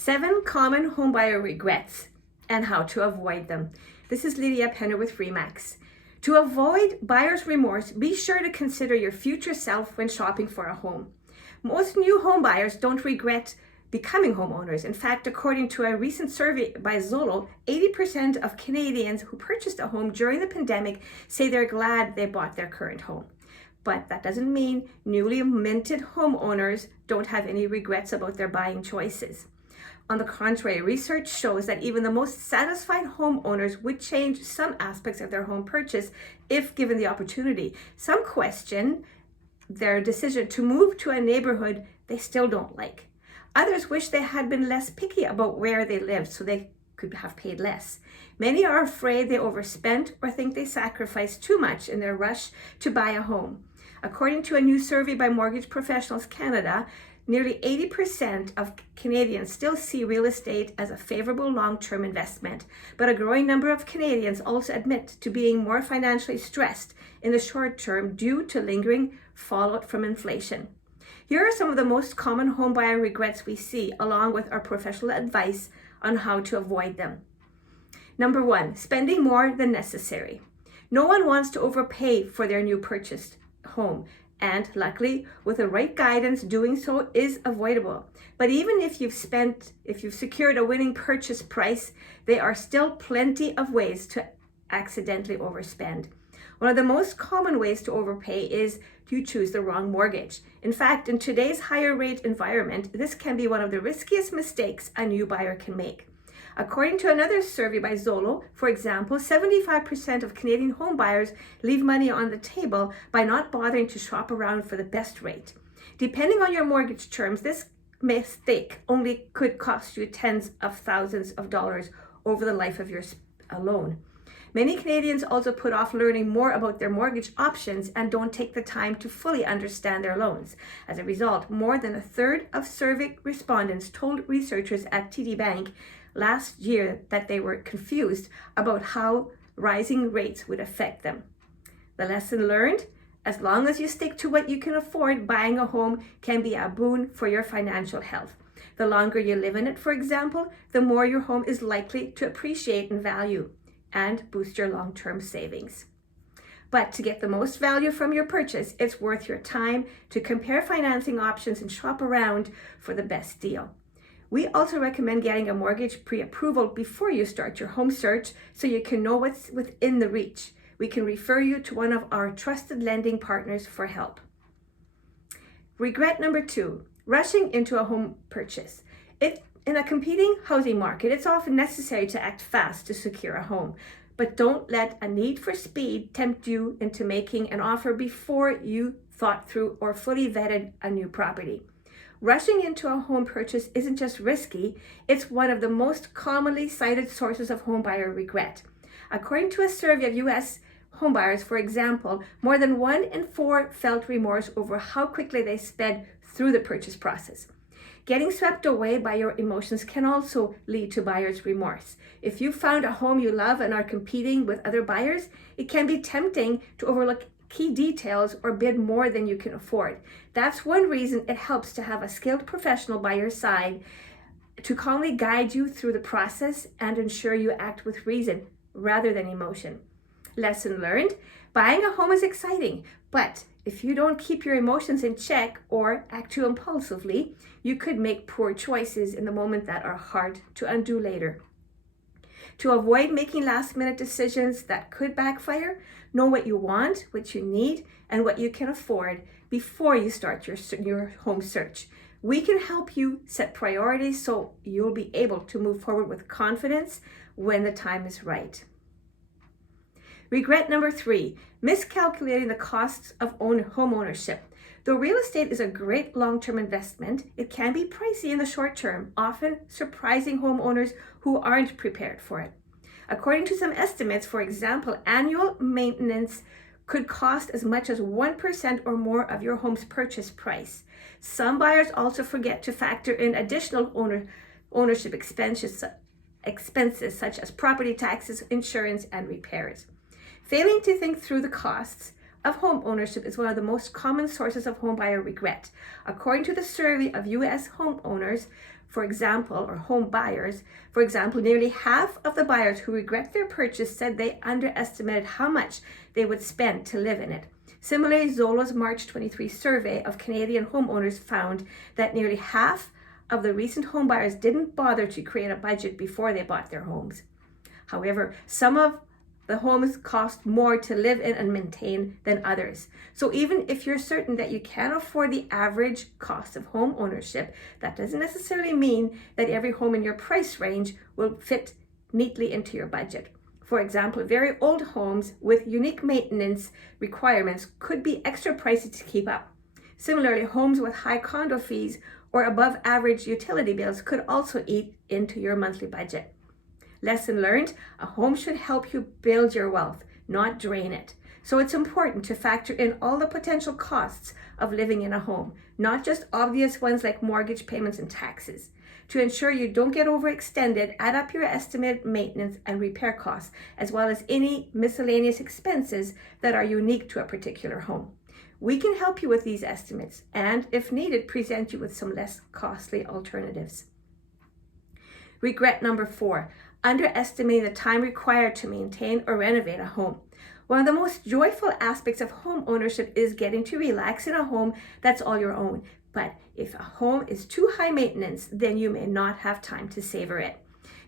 7 common homebuyer regrets and how to avoid them. This is Lydia Penner with REMAX. To avoid buyer's remorse, be sure to consider your future self when shopping for a home. Most new home buyers don't regret becoming homeowners. In fact, according to a recent survey by Zolo, 80% of Canadians who purchased a home during the pandemic say they're glad they bought their current home. But that doesn't mean newly minted homeowners don't have any regrets about their buying choices. On the contrary, research shows that even the most satisfied homeowners would change some aspects of their home purchase if given the opportunity. Some question their decision to move to a neighborhood they still don't like. Others wish they had been less picky about where they lived so they could have paid less. Many are afraid they overspent or think they sacrificed too much in their rush to buy a home. According to a new survey by Mortgage Professionals Canada, nearly 80% of Canadians still see real estate as a favorable long-term investment, but a growing number of Canadians also admit to being more financially stressed in the short term due to lingering fallout from inflation. Here are some of the most common homebuyer regrets we see, along with our professional advice on how to avoid them. Number 1, spending more than necessary. No one wants to overpay for their new purchased home, and luckily, with the right guidance, doing so is avoidable. But even if you've secured a winning purchase price, there are still plenty of ways to accidentally overspend. One of the most common ways to overpay is you choose the wrong mortgage. In fact, in today's higher rate environment, this can be one of the riskiest mistakes a new buyer can make. According to another survey by Zolo, for example, 75% of Canadian home buyers leave money on the table by not bothering to shop around for the best rate. Depending on your mortgage terms, this mistake only could cost you tens of thousands of dollars over the life of your loan. Many Canadians also put off learning more about their mortgage options and don't take the time to fully understand their loans. As a result, more than a third of survey respondents told researchers at TD Bank last year that they were confused about how rising rates would affect them. The lesson learned: as long as you stick to what you can afford, buying a home can be a boon for your financial health. The longer you live in it, for example, the more your home is likely to appreciate in value and boost your long-term savings. But to get the most value from your purchase, it's worth your time to compare financing options and shop around for the best deal. We also recommend getting a mortgage pre-approval before you start your home search so you can know what's within the reach. We can refer you to one of our trusted lending partners for help. Regret number 2, rushing into a home purchase. In a competing housing market, it's often necessary to act fast to secure a home, but don't let a need for speed tempt you into making an offer before you thought through or fully vetted a new property. Rushing into a home purchase isn't just risky, it's one of the most commonly cited sources of homebuyer regret. According to a survey of U.S. homebuyers, for example, more than 1 in 4 felt remorse over how quickly they sped through the purchase process. Getting swept away by your emotions can also lead to buyer's remorse. If you found a home you love and are competing with other buyers, it can be tempting to overlook key details or bid more than you can afford. That's one reason it helps to have a skilled professional by your side to calmly guide you through the process and ensure you act with reason rather than emotion. Lesson learned: buying a home is exciting, but if you don't keep your emotions in check or act too impulsively, you could make poor choices in the moment that are hard to undo later. To avoid making last-minute decisions that could backfire, know what you want, what you need, and what you can afford before you start your home search. We can help you set priorities so you'll be able to move forward with confidence when the time is right. Regret number 3, miscalculating the costs of home ownership. Though real estate is a great long-term investment, it can be pricey in the short term, often surprising homeowners who aren't prepared for it. According to some estimates, for example, annual maintenance could cost as much as 1% or more of your home's purchase price. Some buyers also forget to factor in additional ownership expenses such as property taxes, insurance, and repairs. Failing to think through the costs of home ownership is one of the most common sources of homebuyer regret. According to the survey of U.S. homeowners, for example, or home buyers, for example, nearly half of the buyers who regret their purchase said they underestimated how much they would spend to live in it. Similarly, Zolo's March 23 survey of Canadian homeowners found that nearly half of the recent home buyers didn't bother to create a budget before they bought their homes. However, some of the homes cost more to live in and maintain than others. So even if you're certain that you can afford the average cost of home ownership, that doesn't necessarily mean that every home in your price range will fit neatly into your budget. For example, very old homes with unique maintenance requirements could be extra pricey to keep up. Similarly, homes with high condo fees or above average utility bills could also eat into your monthly budget. Lesson learned, a home should help you build your wealth, not drain it. So it's important to factor in all the potential costs of living in a home, not just obvious ones like mortgage payments and taxes. To ensure you don't get overextended, add up your estimated maintenance and repair costs, as well as any miscellaneous expenses that are unique to a particular home. We can help you with these estimates and, if needed, present you with some less costly alternatives. Regret number 4, underestimating the time required to maintain or renovate a home. One of the most joyful aspects of home ownership is getting to relax in a home that's all your own. But if a home is too high maintenance, then you may not have time to savor it.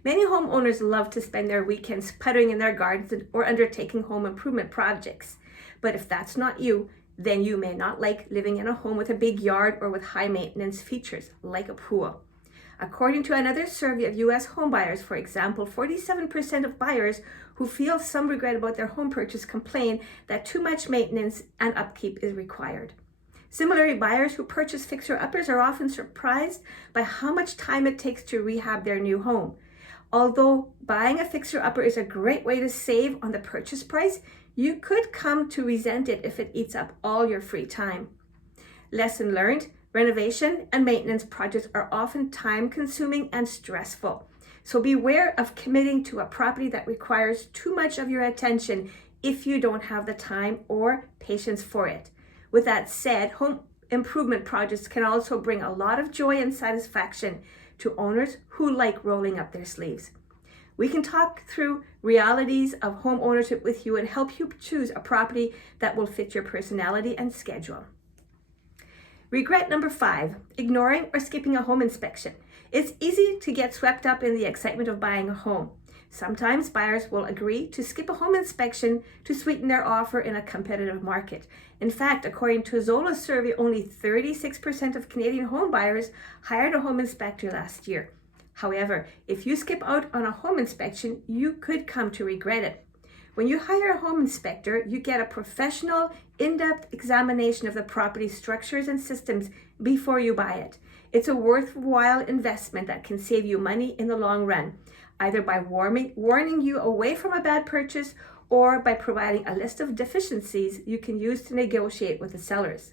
Many homeowners love to spend their weekends puttering in their gardens or undertaking home improvement projects. But if that's not you, then you may not like living in a home with a big yard or with high maintenance features like a pool. According to another survey of U.S. homebuyers, for example, 47% of buyers who feel some regret about their home purchase complain that too much maintenance and upkeep is required. Similarly, buyers who purchase fixer-uppers are often surprised by how much time it takes to rehab their new home. Although buying a fixer-upper is a great way to save on the purchase price, you could come to resent it if it eats up all your free time. Lesson learned, renovation and maintenance projects are often time-consuming and stressful. So beware of committing to a property that requires too much of your attention if you don't have the time or patience for it. With that said, home improvement projects can also bring a lot of joy and satisfaction to owners who like rolling up their sleeves. We can talk through realities of home ownership with you and help you choose a property that will fit your personality and schedule. Regret number 5, ignoring or skipping a home inspection. It's easy to get swept up in the excitement of buying a home. Sometimes buyers will agree to skip a home inspection to sweeten their offer in a competitive market. In fact, according to a Zolo survey, only 36% of Canadian home buyers hired a home inspector last year. However, if you skip out on a home inspection, you could come to regret it. When you hire a home inspector, you get a professional, in-depth examination of the property's structures and systems before you buy it. It's a worthwhile investment that can save you money in the long run, either by warning you away from a bad purchase or by providing a list of deficiencies you can use to negotiate with the sellers.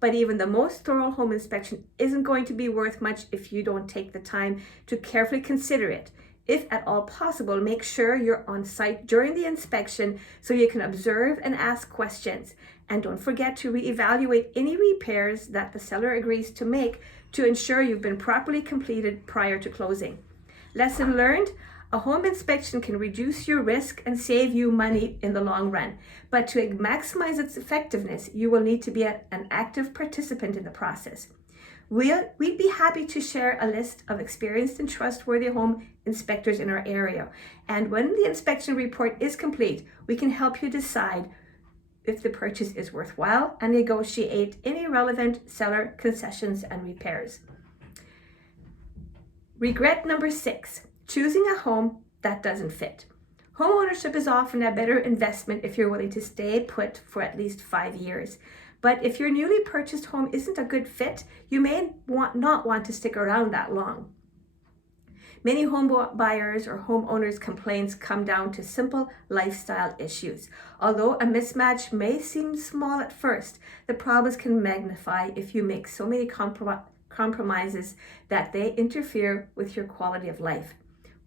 But even the most thorough home inspection isn't going to be worth much if you don't take the time to carefully consider it. If at all possible, make sure you're on site during the inspection so you can observe and ask questions. And don't forget to reevaluate any repairs that the seller agrees to make to ensure you've been properly completed prior to closing. Lesson learned, a home inspection can reduce your risk and save you money in the long run. But to maximize its effectiveness, you will need to be an active participant in the process. We'd be happy to share a list of experienced and trustworthy home inspectors in our area. And when the inspection report is complete, we can help you decide if the purchase is worthwhile and negotiate any relevant seller concessions and repairs. Regret number 6, choosing a home that doesn't fit. Homeownership is often a better investment if you're willing to stay put for at least 5 years. But if your newly purchased home isn't a good fit, you may not want to stick around that long. Many home buyers or homeowners' complaints come down to simple lifestyle issues. Although a mismatch may seem small at first, the problems can magnify if you make so many compromises that they interfere with your quality of life.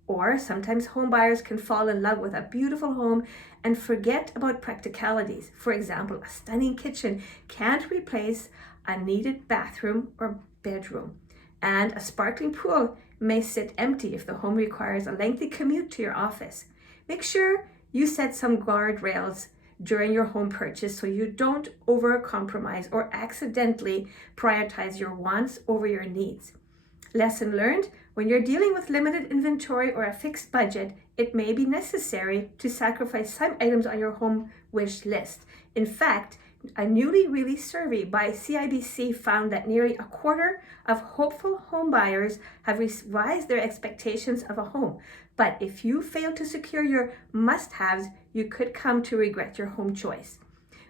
Or sometimes home buyers can fall in love with a beautiful home and forget about practicalities. For example, a stunning kitchen can't replace a needed bathroom or bedroom. And a sparkling pool may sit empty if the home requires a lengthy commute to your office. Make sure you set some guardrails during your home purchase so you don't over-compromise or accidentally prioritize your wants over your needs. Lesson learned: when you're dealing with limited inventory or a fixed budget, it may be necessary to sacrifice some items on your home wish list. In fact, a newly released survey by CIBC found that nearly a quarter of hopeful home buyers have revised their expectations of a home. But if you fail to secure your must-haves, you could come to regret your home choice.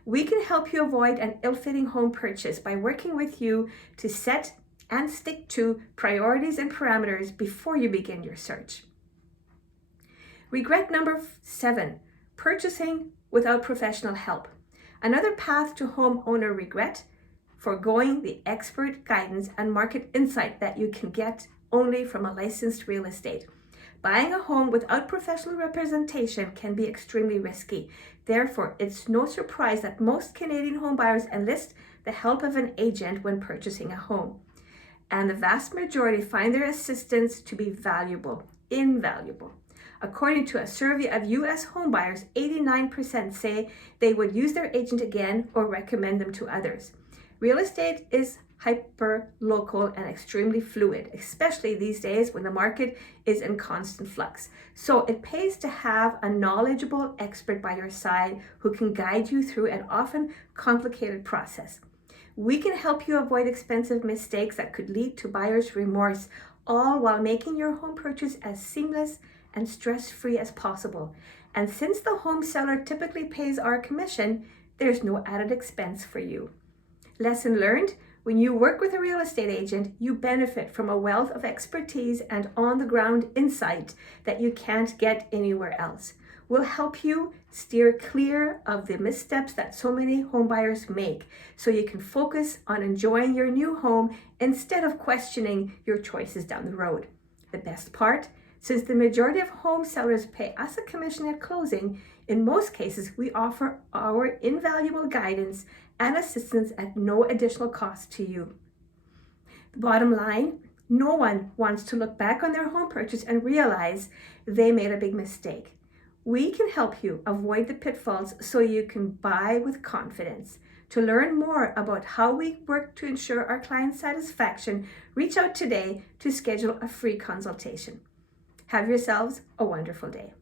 We can help you avoid an ill-fitting home purchase by working with you to set and stick to priorities and parameters before you begin your search. Regret number 7, purchasing without professional help. Another path to homeowner regret: foregoing the expert guidance and market insight that you can get only from a licensed real estate. Buying a home without professional representation can be extremely risky. Therefore, it's no surprise that most Canadian home buyers enlist the help of an agent when purchasing a home. And the vast majority find their assistance to be invaluable. According to a survey of U.S. homebuyers, 89% say they would use their agent again or recommend them to others. Real estate is hyper-local and extremely fluid, especially these days when the market is in constant flux. So it pays to have a knowledgeable expert by your side who can guide you through an often complicated process. We can help you avoid expensive mistakes that could lead to buyer's remorse, all while making your home purchase as seamless and stress-free as possible. And since the home seller typically pays our commission, there's no added expense for you. Lesson learned: when you work with a real estate agent, you benefit from a wealth of expertise and on-the-ground insight that you can't get anywhere else. We'll help you steer clear of the missteps that so many homebuyers make, so you can focus on enjoying your new home instead of questioning your choices down the road. The best part: since the majority of home sellers pay us a commission at closing, in most cases we offer our invaluable guidance and assistance at no additional cost to you. The bottom line: no one wants to look back on their home purchase and realize they made a big mistake. We can help you avoid the pitfalls so you can buy with confidence. To learn more about how we work to ensure our client satisfaction, reach out today to schedule a free consultation. Have yourselves a wonderful day.